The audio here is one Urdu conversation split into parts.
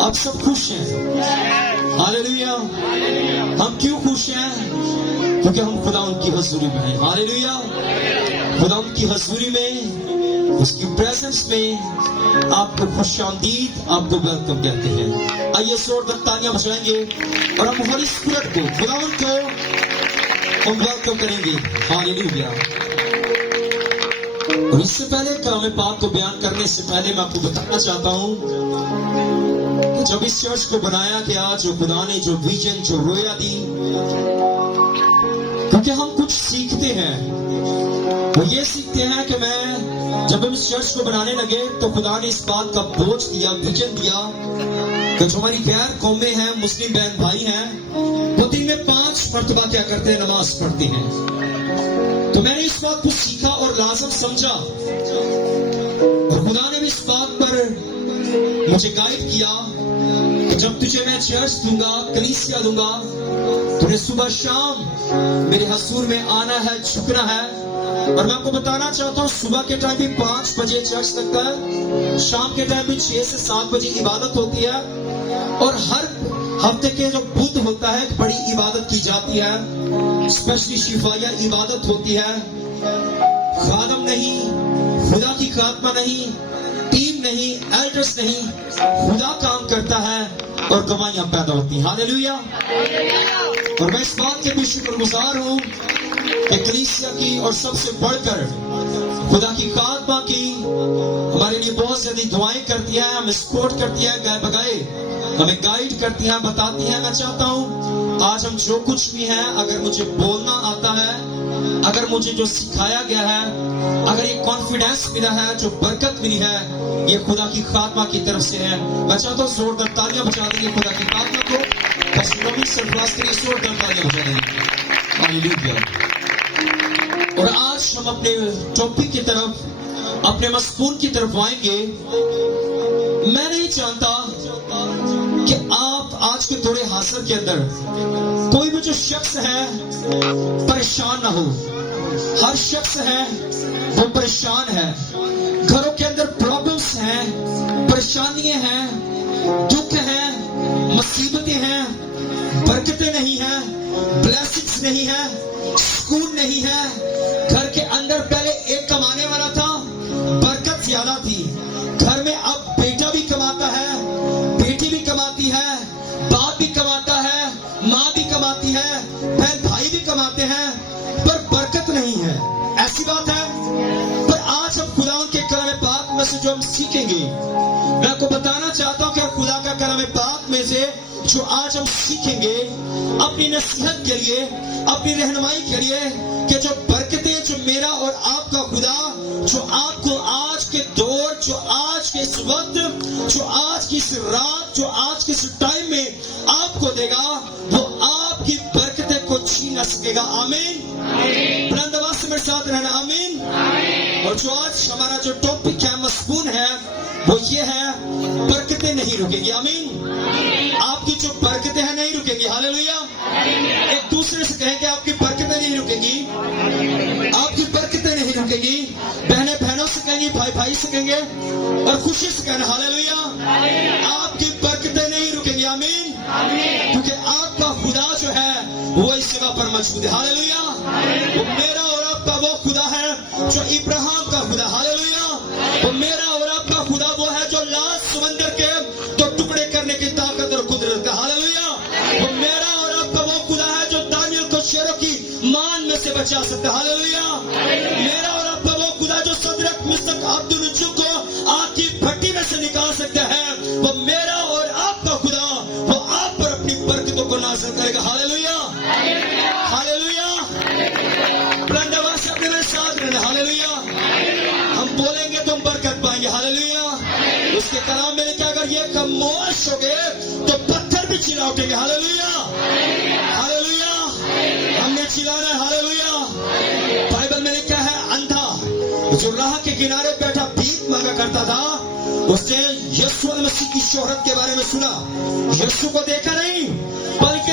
آپ سب خوش ہیں؟ ہاللیلویا. ہم کیوں خوش ہیں؟ کیونکہ ہم خدا ان کی حضوری میں ہیں. ہاللیلویا. خدا ان کی حضوری میں، اس کی پریزنس میں آپ کو خوش آمدید، آپ کو ویلکم کہتے ہیں. آئیے زوردار تالیاں بجائیں گے اور ہم ہولی اسپرٹ کو، خدا ان کو ہم ویلکم کریں گے. ہاللیلویا. اور اس سے پہلے کلام پاک کو بیان کرنے سے پہلے میں آپ کو بتانا چاہتا ہوں کہ جب اس چرچ کو بنایا گیا، جو خدا نے جو ویژن، جو رویا دی، کیونکہ ہم کچھ سیکھتے ہیں. وہ یہ سیکھتے ہیں کہ جب ہم اس چرچ کو بنانے لگے تو خدا نے اس بات کا بوجھ دیا، ویژن دیا کہ جو ہماری غیر قومیں ہیں، مسلم بہن بھائی ہیں، وہ دن میں 5 مرتبہ کیا کرتے ہیں؟ نماز پڑھتے ہیں. تو میں نے اس بات کو سیکھا اور لازم سمجھا، اور خدا نے بھی اس بات پر مجھے گائیڈ کیا کہ جب تجھے میں چرچ دوں گا، کلیسیا دوں گا، تجھے صبح شام میرے حضور میں آنا ہے، جھکنا ہے. اور میں آپ کو بتانا چاہتا ہوں، صبح کے ٹائم بھی 5 بجے چرچ لگتا ہے، شام کے ٹائم بھی 6 سے 7 بجے عبادت ہوتی ہے، اور ہر ہفتے کے جو بدھ ہوتا ہے بڑی عبادت کی جاتی ہے، اسپیشلی شفایہ عبادت ہوتی ہے. خادم نہیں، خدا کی خاتمہ نہیں، ٹیم نہیں، ایلڈرز نہیں، خدا کام کرتا ہے اور گواہیاں پیدا ہوتی ہیں. ہاللیلویا. اور میں اس بات کے بھی شکر گزار ہوں کہ کلیسیا کی اور سب سے بڑھ کر خدا کی خاتمہ کی ہمارے لیے بہت زیادہ دعائیں کرتی ہے، ہمیں سپورٹ کرتی ہے، گائے بگائے ہمیں گائیڈ کرتی ہیں، بتاتی ہیں. میں چاہتا ہوں آج ہم جو کچھ بھی ہیں، اگر مجھے بولنا آتا ہے، اگر مجھے جو سکھایا گیا ہے، اگر یہ کانفیڈنس ملا ہے، جو برکت ملی ہے، یہ خدا کی خاتمہ کی طرف سے ہے. میں چاہتا ہوں زوردار تالیاں بجا دیں گے خدا کی خاتمہ کو. نبی سرفراز کے لیے زوردار تالیاں بجا دیں گے. ہاللیلویا. اور آج ہم اپنے ٹاپک کی طرف، اپنے مضمون کی طرف آئیں گے. میں نہیں چاہتا کہ آپ آج کے دور حاضر کے اندر کوئی بھی جو شخص ہے پریشان نہ ہو. ہر شخص ہے وہ پریشان ہے. گھروں کے اندر پرابلمز ہیں، پریشانیاں ہیں، دکھ ہیں، مصیبتیں ہیں، برکتیں نہیں ہیں، بلیسنگز نہیں ہیں، سکون نہیں ہے. گھر کے اندر پہلے ایک کمانے والا تھا، برکت زیادہ تھی. گھر میں اب بیٹا بھی کماتا ہے، بیٹی بھی کماتی ہے، باپ بھی کماتا ہے، ماں بھی کماتی ہے، بہن بھائی بھی کماتے ہیں، پر برکت نہیں ہے. ایسی بات ہے. پر آج ہم خدا کے کلام پاک میں سے جو ہم سیکھیں گے، میں آپ کو بتانا چاہتا ہوں کہ خدا کا کلام پاک میں سے جو آج ہم سیکھیں گے، اپنی نصیحت کے لیے، اپنی رہنمائی کے لیے، کہ جو برکتیں جو میرا اور آپ کا خدا جو آپ کو آج کے دور، جو آج کے اس وقت، جو آج کی اس رات، جو آج کے اس ٹائم میں آپ کو دے گا، وہ آپ کی برکتیں کو چھین نہ سکے گا. آمین. بلند آواز سے میرے ساتھ رہنا. آمین. اور جو آج ہمارا جو ٹاپک ہے، مضمون ہے، وہ یہ ہے برکتیں نہیں رکیں گی. آمین. آپ کی جو برکتیں ہیں نہیں رکیں گی. ہاللیلویا. ایک دوسرے سے کہیں کہ آپ کی برکتیں نہیں رکیں گی. آپ کی برکتیں نہیں رکیں گی. بہنیں بہنوں سے کہیں گی، بھائی بھائی سے کہیں گے، اور خوشی سے کہنا ہاللیلویا. آپ کی برکتیں نہیں رکیں گی. آمین. کیونکہ آپ کا خدا جو ہے وہ اس جگہ پر موجود ہے. ہاللیلویا. وہ میرا اور آپ کا وہ خدا ہے جو ابراہیم کا خدا. ہاللیلویا. وہ میرا اور آپ کا خدا وہ ہے جو لال سمندر کے تو ٹکڑے کرنے کی طاقت اور قدرت کا. ہاللیلویا. وہ میرا اور آپ کا وہ خدا ہے جو دانیل کو شیروں کی مان میں سے بچا سکتا ہے. ہاللیلویا. میرا اور آپ کا وہ خدا جو صدرک مسک عبدالنجو کو آگ کی بھٹی میں سے نکال سکتا ہے، وہ میرا اور آپ کا خدا وہ آپ پر اپنی برکتوں کو نازل کرے گا. ہاللیلویا. ہاللیلویا. بلند آواز سے اپنے میرے ساتھ رہنا. ہاللیلویا. ہم بولیں گے تو ہم برکت پائیں گے. ہاللیلویا. اس کے کلام میں نے کہا اگر یہ خاموش ہو گئے تو پتھر بھی چلا اٹھیں گے. ہاللیلویا. ہاللیلویا. ہم نے چلانا ہے. ہاللیلویا. بائبل میں نے کہا ہے اندھا جو راہ کے کنارے بیٹھا بھیک مانگا کرتا تھا، اس نے یسوع مسیح کی شہرت کے بارے میں سنا. یسوع کو دیکھا نہیں، بلکہ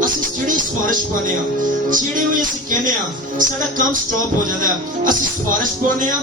ਅਸੀਂ ਜਿਹੜੀ ਸਿਫਾਰਿਸ਼ ਪਾਉਂਦੇ ਆ, ਜਿਹੜੇ ਵੀ ਅਸੀਂ ਕਹਿੰਦੇ ਆ ਸਾਡਾ ਕੰਮ ਸਟਾਪ ਹੋ ਜਾਂਦਾ ਹੈ, ਅਸੀਂ ਸਿਫਾਰਿਸ਼ ਪਾਉਂਦੇ ਆ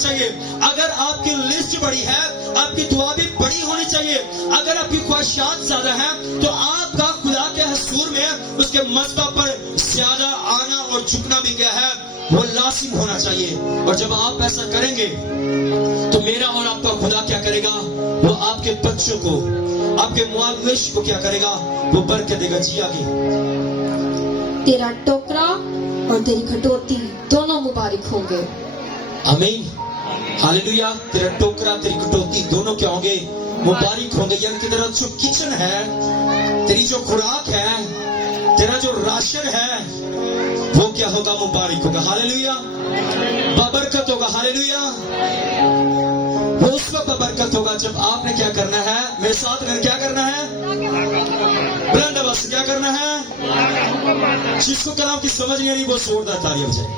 چاہیے. اگر آپ کی لسٹ بڑی ہے آپ کی دعا بھی بڑی ہونی چاہیے. اگر آپ کی خواہشات زیادہ ہیں تو آپ کا خدا کے حضور میں اس کے مذبح پر زیادہ آنا اور جھکنا بھی کیا ہے وہ لازم ہونا چاہیے. اور جب آپ ایسا کریں گے تو میرا اور آپ کا خدا کیا کرے گا, وہ آپ کے بچوں کو آپ کے معالوش کو کیا کرے گا, وہ برکت دے گا. جی آگے. تیرا ٹوکرا اور تیری کھٹوتی دونوں مبارک ہوں گے. آمین. ہاللویا. تیرا ٹوکرا تیری کٹوتی دونوں کیا ہوں گے, مبارک ہوں گے. یعنی کہ تیرا جو کچن ہے, تیری جو خوراک ہے, تیرا جو راشن ہے وہ کیا ہوگا, مبارک ہوگا. ہاللویا. بابرکت ہوگا. ہاللویا. وہ اس وقت بابرکت ہوگا جب آپ نے کیا کرنا ہے, میرے ساتھ کیا کرنا ہے, بلند آواز سے کیا کرنا ہے. جس کو کلام کی سمجھ نہیں آ رہی وہ زوردار تالیاں بجائے.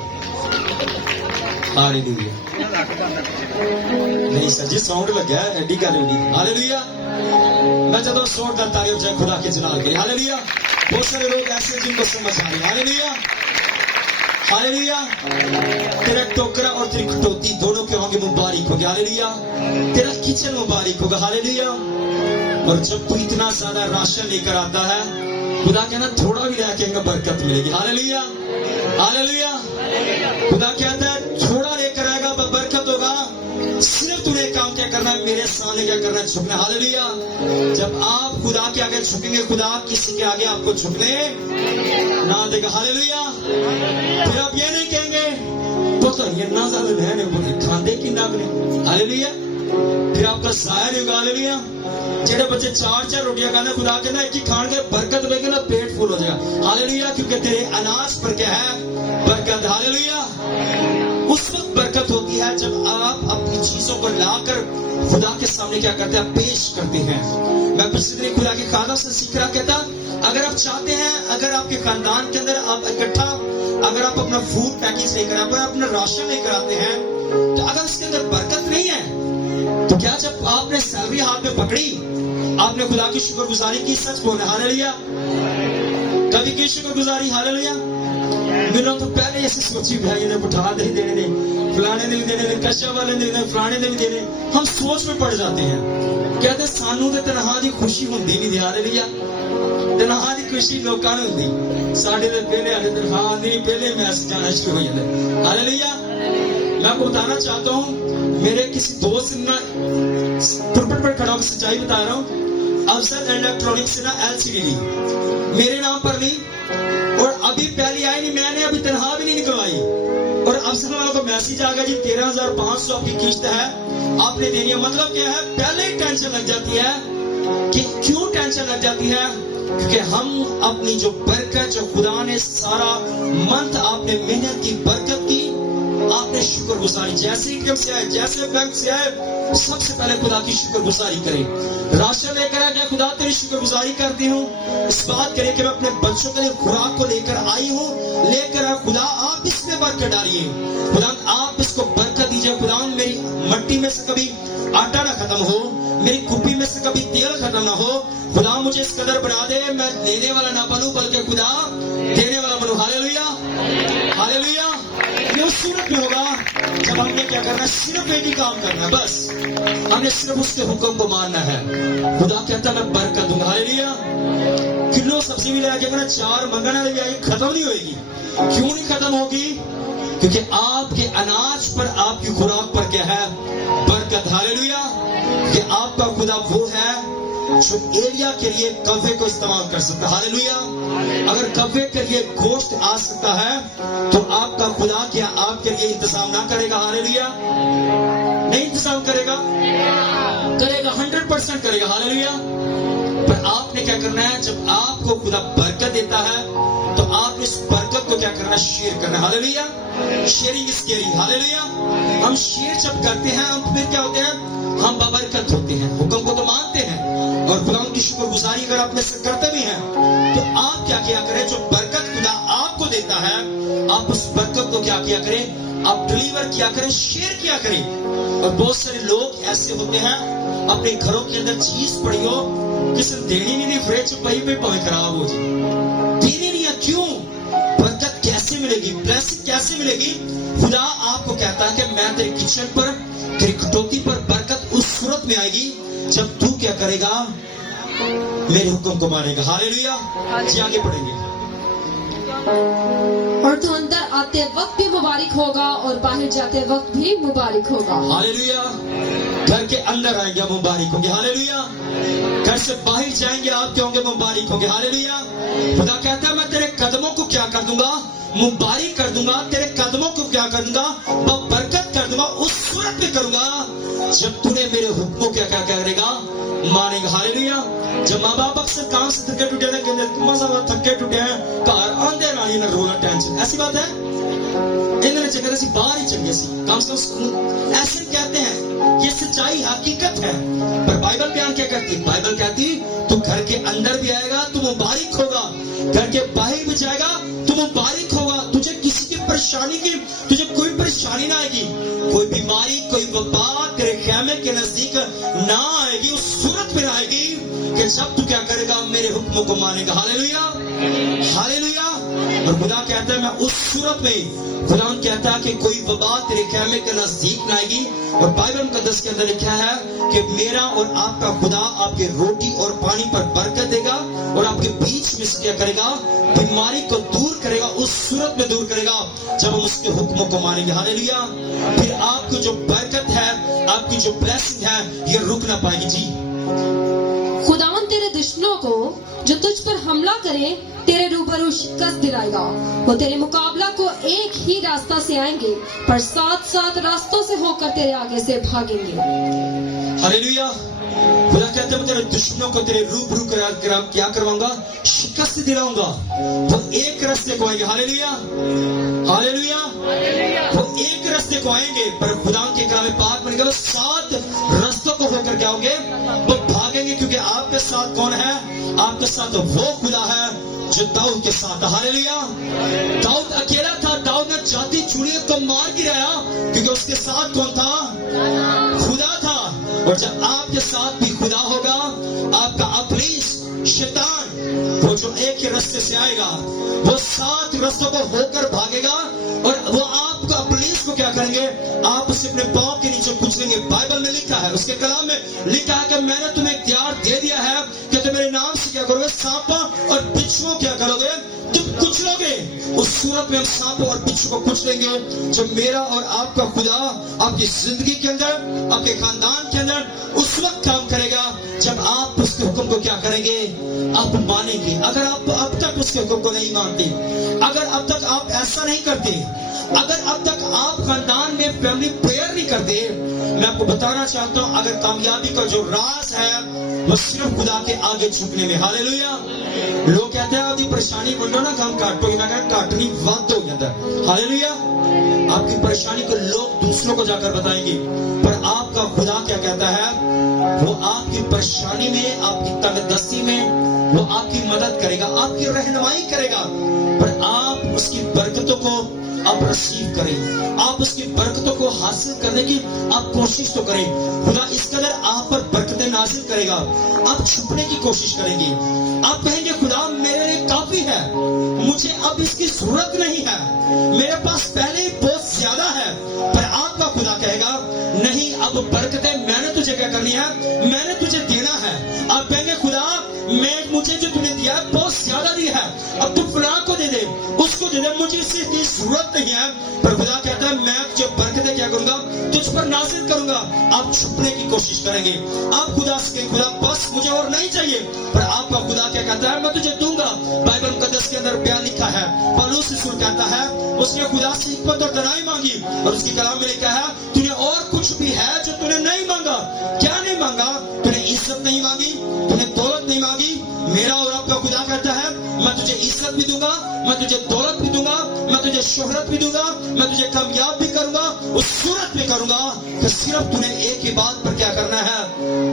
ہاللویا. نہیں سر جی ساؤنڈ لگا ہے ایڈی گل نہیں. ہاللویا. میں جب زوردار تالیاں بجائے خدا کے جلال کے. ہاللویا. بہت سارے لوگ ایسے جن کو سمجھ آ رہی ہے. ہاللویا. ہاللویا. تیرا ٹوکرا اور تیری کٹوتی دونوں کے ہوں گے مبارک ہوگے. ہاللویا. تیرا کچن مبارک ہوگا. ہاللویا. اور جب تو اتنا زیادہ راشن لے کر آتا ہے خدا کہنا تھوڑا بھی لے کے برکت ملے گی. ہاللویا. ہاللویا. خدا کہتا ہے تھوڑا لے کر آئے گا برکت ہوگا. صرف تمہیں کام کیا کرنا ہے, میرے سامنے کیا کرنا ہے, جھکنا. ہاللویا. جب آپ خدا کے آگے جھکیں گے خدا کسی کے آگے آپ کو جھکنے نہ دے گا. ہاللویا. پھر آپ یہ نہیں کہیں گے پتہ یہ نہ زیادہ رہنے بولے کھاندے کی نہ بنے. ہاللویا. پھر آپ کا ظاہر ہوگا. ہاللویا. جڑے بچے 4 روٹیاں کھانے خدا کہنا ایک ہی کھان کے برکت لے گے نا پیٹ فل ہو جائے گا. ہاللویا. کیونکہ تیرے اناج پر کیا ہے, برکت. ہاللویا. اس وقت برکت ہوتی ہے جب آپ اپنی چیزوں کو لا کر خدا کے سامنے کیا کرتے ہیں, پیش کرتے ہیں. میں پچھلے دن خدا کی خادم سے سیکھ رہا کہتا اگر آپ چاہتے ہیں, اگر آپ کے خاندان کے اندر آپ اکٹھا اگر آپ اپنا فوڈ پیکج لے کر اپنا راشن لے کر آتے ہیں تو اگر اس کے اندر برکت نہیں ہے تو کیا جب آپ نے سیلری ہاتھ میں پکڑی آپ نے خدا کی شکر گزاری کی, سچ بولنا. ہاللویا. کبھی کی شکر گزاری. ہاللویا. میں نے تو پہلے ایسے سوچی بھائی نے بٹھا دے دینے دے, فلانے نے بھی دینے دے, کشا والے نے دینے, فلانے نے بھی دینے. ہم سوچ میں پڑ جاتے ہیں. کہتے سانو تے تنہا دی خوشی ہوندی نہیں. ہاللویا. تنہا دی خوشی لوکاں نوں ہوندی, ساڈے تے پہلے والے تنہا نہیں, پہلے میسج جانا شروع ہو جاتا. ہاللویا. میں آپ کو بتانا چاہتا ہوں میرے کسی دوست نے پرپٹ پر کھڑا ہو کے سچائی بتا رہا ہوں, افضل الیکٹرانکس سے نا LCD لی میرے نام پر لی اور ابھی پہلی آئی نہیں, میں نے ابھی تنخواہ بھی نہیں نکلوائی اور افضل والوں کو میسج آ گیا جی 13,500 آپ کی قسط ہے آپ نے دینی ہے. مطلب کیا ہے, پہلے ہی ٹینشن لگ جاتی ہے. کہ کیوں ٹینشن لگ جاتی ہے, کیونکہ ہم اپنی جو برکت جو خدا نے سارا منتھ آپ نے محنت کی برکت کی, آپ نے شکر گزاری, جیسے انکم سے آئے جیسے بینک سے آئے سب سے پہلے خدا کی شکر گزاری کریں. راشن لے کر آئے کہ خدا تیری شکر گزاری کرتی ہوں, اس بات کریں کہ میں اپنے بچوں کے لیے خوراک کو لے کر آئی ہوں, لے کر خدا آپ اس میں برکت ڈالیے, خدا آپ اس کو برکت دیجیے. خدا میری مٹی میں سے کبھی آٹا نہ ختم ہو, میری کپی میں سے کبھی تیل ختم نہ ہو. خدا مجھے اس قدر بنا دے میں لینے والا نہ بنوں بلکہ خدا دینے والا بنوں. ہاللویا. ہاللویا. یہ اس صورت میں ہوگا جب ہم نے کیا کرنا ہے, صرف ایک ہی کام کرنا ہے, بس ہم نے صرف اس کے حکم کو ماننا ہے. خدا کہتا ہے میں برکت دوں گا. ہاللویا. کلو سبزی بھی لے کے 4 منگنے والی بھی آئی, ختم نہیں ہوئے گی. کیوں نہیں ختم ہوگی, کیونکہ آپ کے اناج پر آپ کی خوراک پر کیا ہے, برکت. ہاللویا. کہ آپ کا خدا وہ ہے جو ایریا کے لیے کوے کو استعمال کر سکتا ہے. ہاللویا. اگر کوے کے لیے گوشت آ سکتا ہے تو آپ کا خدا کیا آپ کے لیے انتظام نہ کرے گا. ہاللویا. نہیں انتظام کرے گا, کرے گا, 100% کرے گا. ہاللویا. پر آپ نے کیا کرنا ہے, جب آپ کو خدا برکت دیتا ہے تو آپ نے اس برکت کو کیا کرنا ہے, شیئر کرنا ہے. Hallelujah. Sharing is caring. Hallelujah. ہم شیئر جب کرتے ہیں ہم پھر کیا ہوتے ہیں, ہم بابرکت ہوتے ہیں. حکم کو تو مانتے ہیں اور خدا کی شکر گزاری اگر آپ میں سے کرتے بھی ہیں تو آپ کیا کریں, جو برکت خدا آپ کو دیتا ہے آپ اس برکت کو کیا کریں, آپ ڈلیور کیا کریں, شیئر کیا کریں. اور بہت سارے لوگ ایسے ہوتے ہیں اپنے گھروں کے اندر چیز پڑی ہو کسی نے دینی نہیں, فریج پہ پہ خراب ہو جائے, دینی نہیں ہے. کیوں, برکت کیسے ملے گی؟ بلیسنگ کیسے ملے گی؟ خدا آپ کو کہتا ہے کہ میں تیرے کچن پر، تیری کٹوتی پر برکت اس صورت میں آئے گی جب تو کیا کرے گا؟ میرے حکم کو مانے گا. ہاللیلویا. جی آگے پڑھیں گے. اور تو اندر آتے وقت بھی مبارک ہوگا اور باہر جاتے وقت بھی مبارک ہوگا. ہاللیلویا. گھر کے اندر آئیں گے آپ مبارک ہوں گے. ہاللیلویا. گھر سے باہر جائیں گے آپ کیا ہوں گے؟ مبارک ہوں گے. ہاللیلویا. خدا کہتا ہے میں تیرے قدموں کو کیا کر دوں گا؟ مبارک کر دوں گا. تیرے قدموں کو کیا کر دوں گا؟ برکت کر دوں گا. اس صورت میں کروں گا جب تو نے میرے حکموں کیا کیا کرے گا؟ مانے گا. ہاللیلویا. جب ماں باپ اکثر کام سے تھکے ٹوٹے ہیں کہ مزہ تھکے ٹوٹے ہیں گھر آندے رانی نہ رونا ٹینشن، ایسی بات ہے؟ انہوں نے چکر سی باہر ہی چنگے سی کم سے کم ایسے کہتے ہیں. یہ سچائی حقیقت ہے. پر بائبل بیان کیا کرتی؟ بائبل کہتی تو گھر کے اندر بھی آئے گا تو مبارک ہوگا، گھر کے باہر بھی جائے گا تو مبارک ہوگا. تجھے کسی کی پریشانی کی، تجھے کوئی پریشانی نہ آئے گی، کوئی بیماری کوئی وبا تیرے خیمے کے نزدیک نہ آئے گی. اس صورت میں آئے گی کہ جب تو کیا کرے گا؟ میرے حکموں کو مانے گا. ہاللیلویا. ہاللیلویا. اور خدا کہتا ہے میں اس صورت میں، خدا کہتا ہے کہ کوئی وبا تیرے خیمے کے نزدیک نہ آئے گی. اور بائبل مقدس کے اندر لکھا ہے کہ میرا اور آپ کا خدا آپ کے روٹی اور پانی پر برکت دے گا اور آپ کے بیچ میں سے کیا کرے گا؟ بیماری کو دور کرے گا. اس صورت میں دور کرے گا جب ہم اس کے حکموں کو مانیں گے. ہاللیلویا. پھر آپ کی جو برکت ہے، آپ کی جو بلیسنگ ہے، یہ رک نہ پائے گی. جی. خداوند تیرے دشمنوں کو جو تجھ پر حملہ کرے تیرے روبرو شکست دلائے گا. وہ تیرے مقابلہ کو ایک ہی راستہ سے آئیں گے پر 7 راستوں سے ہو کر تیرے آگے سے بھاگیں گے. ہاللیلویا. خدا کہتے ہیں میں تیرے دشمنوں کو تیرے روبرو کیا کرواؤں گا؟ شکست دلاؤں گا. وہ ایک راستے کو آئیں گے. ہاللیلویا. ہاللیلویا. وہ ایک راستے کو آئیں گے پر خدا کے کلام پاک میں وہ 7 راستوں کو ہو کر کیا ہوں گے؟ وہ بھاگیں گے. کیونکہ آپ کے ساتھ کون ہے؟ آپ کے ساتھ وہ خدا ہے جو داؤد کے ساتھ. ہاللیلویا. داؤد اکیلا تھا. داؤد نے جاتی چوڑیوں کو مار گرایا کیونکہ اس کے ساتھ کون تھا؟ خدا تھا. اور جب آپ کے ساتھ بھی خدا ہوگا، آپ کا ابلیس شیطان وہ جو ایک ہی راستے سے آئے گا وہ 7 راستوں کو ہو کر بھاگے گا اور وہ آپ کو ابلیس کو کیا کریں گے؟ آپ اسے اپنے پاؤں کے نیچے کچلیں گے. بائبل میں لکھا ہے، اس کے کلام میں لکھا ہے کہ میں نے تمہیں اختیار دے دیا ہے کہ تم میرے نام سے کیا کرو گے؟ سانپوں اور بچھوؤں کیا کرو گے؟ تم کچلو گے. اس صورت میں ہم سانپوں اور بچھو کو کچلیں گے جب میرا اور آپ کا خدا آپ کی زندگی کے اندر، آپ کے خاندان کے اندر اس وقت کام کرے گا جب آپ اس کے حکم کو کیا کریں گے؟ آپ مانیں گے. اگر آپ اب تک اس کے حکم کو نہیں مانتے، اگر اب تک آپ ایسا نہیں کرتے، اگر اب تک آپ خاندان میں فیملی پریئر نہیں کرتے، میں آپ کو بتانا چاہتا ہوں اگر کامیابی کا جو راز ہے وہ صرف خدا کے آگے جھکنے میں. ہاللیلویا. لوگ کہتے ہیں آپ کی پریشانی بول رہا نا کہ ہم کاٹو گے. میں کہتا کاٹنی وقت ہو گیا اندر. ہاللیلویا. آپ کی پریشانی کو لوگ دوسروں کو جا کر بتائیں گے پر آپ کا خدا کیا کہتا ہے؟ وہ آپ کی پریشانی میں، آپ کی تنگ دستی میں وہ آپ کی مدد کرے گا، آپ کی رہنمائی کرے گا. پر آپ اس کی برکتوں کو آپ رسیو کریں، آپ اس کی برکتوں کو حاصل کرنے کی آپ کوشش تو کریں. خدا اس قدر آپ پر برکتیں نازل کرے گا، آپ چھپنے کی کوشش کریں گے. آپ کہیں گے خدا میرے لیے کافی ہے، مجھے اب اس کی ضرورت نہیں ہے، میرے پاس پہلے ہی بہت زیادہ ہے. پر آپ کا خدا کہے گا نہیں، اب برکتیں میں نے تجھے کیا کرنی ہے؟ میں نے تجھے دینا ہے. آپ کہیں گے خدا مجھے جو تم نے دیا ہے بہت زیادہ دیا ہے، اب تم فلاں کو دے دے، اس کو دے دے، مجھے اس کی ضرورت نہیں ہے. پر خدا کہتا ہے میں جو برکتیں کیا کروں گا؟ تجھ پر نازل کروں گا. آپ چھپنے کی کوشش کریں گے. آپ خدا سے کہیں خدا بس مجھے اور نہیں چاہیے. پر آپ کا خدا کیا کہتا ہے؟ میں تجھے دوں گا. بائبل مقدس کے اندر بیان لکھا ہے، پولس رسول کہتا ہے اس نے خدا سے حکمت اور دانائی مانگی اور اس کے کلام میں لکھا ہے تو نے اور کچھ بھی ہے جو تو نے نہیں مانگا. کیا نہیں مانگا؟ تو نے عزت نہیں مانگی، تو نے دولت نہیں مانگی. میرا اور آپ کا خدا کہتا ہے میں تجھے عزت بھی دوں گا، میں تجھے دولت بھی دوں گا، میں تجھے شہرت بھی دوں گا، میں تجھے کامیاب بھی کروں گا. اس صورت میں کروں گا کہ صرف تو نے ایک ہی بات پر کیا کرنا ہے؟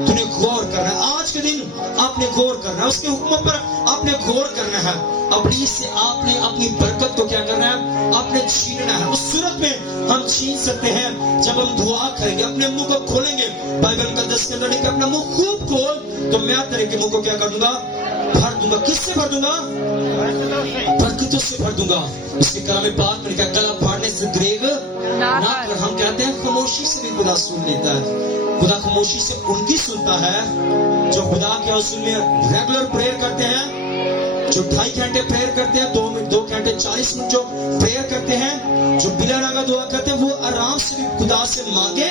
تو نے غور کرنا ہے. آج کے دن آپ آپ نے غور کرنا ہے, اس کے حکموں پر آپ نے غور کرنا ہے. ابلیس سے آپ نے اپنی برکت کو کیا کرنا ہے, آپ نے چھیننا ہے. اس صورت میں ہم چھین سکتے ہیں جب ہم دعا کریں گے, اپنے منہ کو کھولیں گے. بائبل مقدس کے اندر لکھا ہے اپنا منہ خوب کھول تو میں تیرے کے منہ کو کیا کر دوں گا, بھر دوں گا. کس سے بھر دوں گا, برکتوں سے بھر دوں گا. اس کے کلام پاک میں لکھا ہے گلا پھاڑنے سے گریگ نہ کر. ہم کہتے ہیں خاموشی سے بھی خدا سن لیتا ہے. خدا خاموشی سے ان کی سنتا ہے جو خدا کے حضور میں ریگولر پریئر کرتے ہیں, جو 2.5 گھنٹے پریئر کرتے ہیں, 2 گھنٹے 40 منٹ جو پریئر کرتے ہیں, جو بلا راگا دعا کرتے ہیں, وہ آرام سے بھی خدا سے مانگے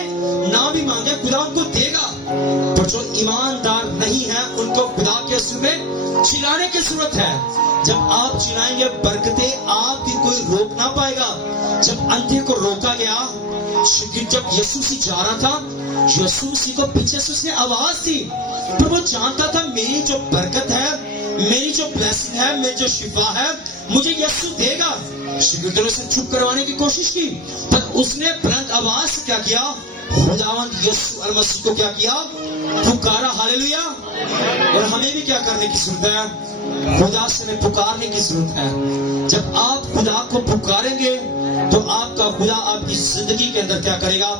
نہ بھی مانگے خدا ان کو دے گا. پر جو ایماندار نہیں ہے ان کو خدا کے حضور میں چلانے کی ضرورت ہے. جب آپ چلائیں گے برکتیں آپ کی کوئی روک نہ پائے گا. جب اندھے کو روکا گیا, جب یسوع سی جا رہا تھا, یسوع سی کو پیچھے سے اس نے آواز دی, پر وہ جانتا تھا میری جو برکت ہے, میری جو بلیسنگ ہے, میری جو شفا ہے, مجھے یسوع دے گا. شاگردوں نے اسے چپ کروانے کی کوشش کی, پر اس نے بلند آواز سے کیا کیا, خداوند یسوع المسیح کو کیا کیا, پکارا. ہاللیلویا. اور ہمیں بھی کیا کرنے کی ضرورت ہے, خدا سے ہمیں پکارنے کی ضرورت ہے. جب آپ خدا کو پکاریں گے تو آپ کا خدا آپ کی زندگی کے اندر کیا کرے گا,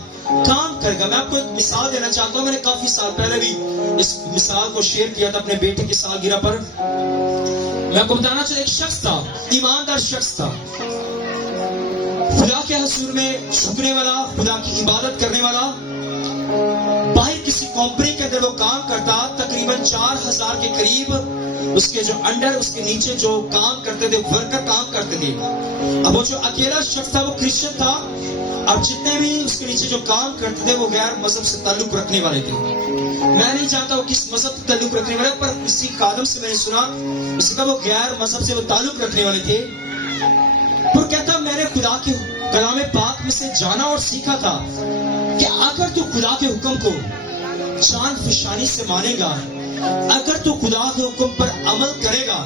کام کرے گا. میں آپ کو ایک مثال دینا چاہتا ہوں. میں نے کافی سال پہلے بھی اس مثال کو شیئر کیا تھا اپنے بیٹے کی سالگرہ پر. میں آپ کو بتانا چاہتا, ایک شخص تھا, ایماندار شخص تھا, خدا کے حضور میں جھکنے والا, خدا کی عبادت کرنے والا. باہر کسی کمپنی کے اندر وہ کام کرتا, تقریباً 4000 کے قریب اس کے جو انڈر, اس کے نیچے جو کام کرتے تھے, ورکر کام کرتے تھے. اب وہ جو اکیلا شخص تھا وہ کرسچن تھا, اب جتنے بھی اس کے نیچے جو کام کرتے تھے وہ غیر مذہب سے تعلق رکھنے والے تھے. میں نہیں جانتا وہ کس مذہب سے تعلق رکھنے والے, پر کسی خادم سے میں نے سنا اس کا وہ غیر مذہب سے وہ تعلق رکھنے والے تھے. پر کہتا میں نے خدا کے کلام پاک میں سے جانا اور سیکھا تھا کہ اگر تو خدا کے حکم کو جان فشانی سے مانے گا, اگر تو خدا کے حکم پر عمل کرے گا,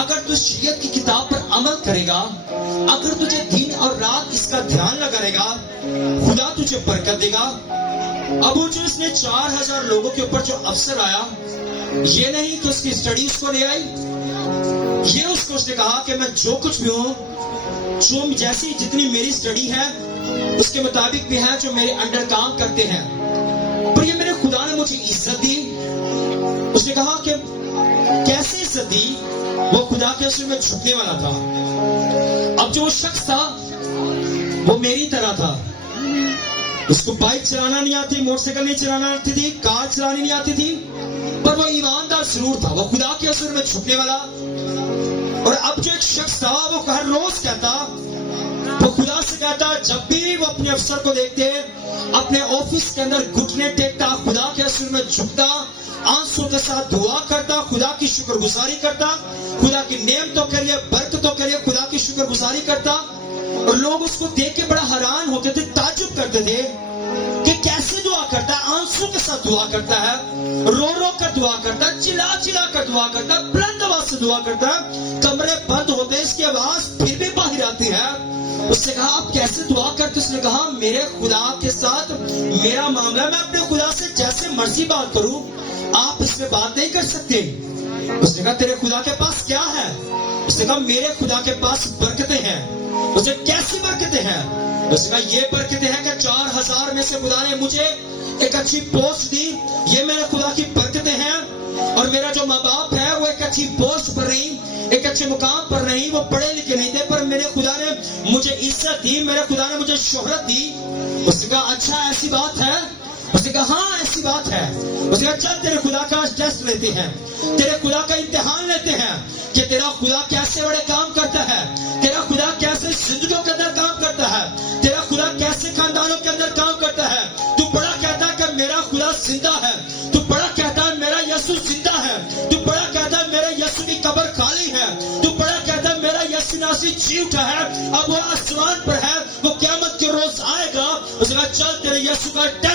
اگر تو شریعت کی کتاب پر عمل کرے گا, اگر تجھے دن اور رات اس کا دھیان لگائے گا, خدا تجھے برکت دے گا. اب وہ جو اس نے 4000 لوگوں کے اوپر جو افسر آیا, یہ نہیں کہ اس کی اسٹڈی اس کو لے آئی, یہ اس کو اس نے کہا کہ میں جو کچھ بھی ہوں, جو جیسی جتنی میری اسٹڈی ہے اس کے مطابق بھی ہے جو میرے انڈر کام کرتے ہیں, پر یہ میرے خدا نے مجھے عزت دی. اس نے کہا کہ کیسے عزت دی, وہ خدا کے حضور میں جھکنے والا تھا. اب جو وہ شخص تھا وہ میری طرح تھا, اس کو بائک چلانا نہیں آتی, موٹر سائیکل نہیں چلانا آتی تھی, کار چلانی نہیں آتی تھی, پر وہ ایماندار ضرور تھا, وہ خدا کے حضور میں جھکنے والا. اور اب جو ایک شخص تھا وہ ہر روز کہتا, وہ خدا سے کہتا, جب بھی وہ اپنے افسر کو دیکھتے اپنے آفس کے اندر گھٹنے ٹیکتا, خدا کے حضور میں جھکتا, آنسوں کے ساتھ دعا کرتا, خدا کی شکر گزاری کرتا, خدا کی نعمتوں کے لیے, برکتوں کے لیے خدا کی شکر گزاری کرتا. اور لوگ اس کو دیکھ کے بڑا حیران ہوتے تھے, تعجب کرتے تھے کہ کیسے دعا کرتا ہے, آنسوں کے ساتھ دعا کرتا ہے, رو رو کر دعا کرتا ہے, چلا چلا کر دعا کرتا ہے, بلند آواز سے دعا کرتا ہے, کمرے بند ہوتے ہیں, اس کی آواز پھر بھی باہر آتی ہے. اس نے کہا آپ کیسے دعا کرتے, اس نے کہا میرے خدا کے ساتھ میرا معاملہ, میں اپنے خدا سے جیسے مرضی بات کروں, آپ اس میں بات نہیں کر سکتے. اس نے کہا تیرے خدا کے پاس کیا ہے, اس نے کہا میرے خدا کے پاس برکتیں ہیں. اس نے کیسی برکتیں ہیں, اس نے کہا یہ برکتیں ہیں کہ 4000 میں سے خدا نے مجھے ایک اچھی پوسٹ دی, یہ میرے خدا کی برکتیں ہیں. اور میرا جو ماں باپ ہے وہ ایک اچھی پوسٹ پر نہیں, ایک اچھے مقام پر نہیں, وہ پڑھے لکھے نہیں تھے, پر میرے خدا نے مجھے عزت دی, میرے خدا نے مجھے شہرت دی. اس نے کہا اچھا ایسی بات ہے, اس نے کہا ہاں ایسی بات ہے. اس نے کہا چل تیرے خدا کا ٹیسٹ لیتے ہیں, تیرے خدا کا امتحان لیتے ہیں کہ تیرا خدا کیسے بڑے کام کرتا ہے, تیرا خدا کیسے زندگیوں کے اندر کام کرتا ہے, تیرا خدا کیسے خاندانوں کے اندر کام کرتا ہے. تو بڑا کہتا ہے کہ میرا خدا زندہ ہے, تو بڑا کہتا ہے میرا یسوع زندہ ہے, تو بڑا کہتا ہے میرے یسوع کی قبر خالی ہے, تو بڑا کہتا ہے میرا یسوع ناصری جی اٹھا ہے, اب وہ آسمان پر ہے, وہ قیامت کے روز آئے گا. اس نے کہا چل تیرے یسوع کا ٹیسٹ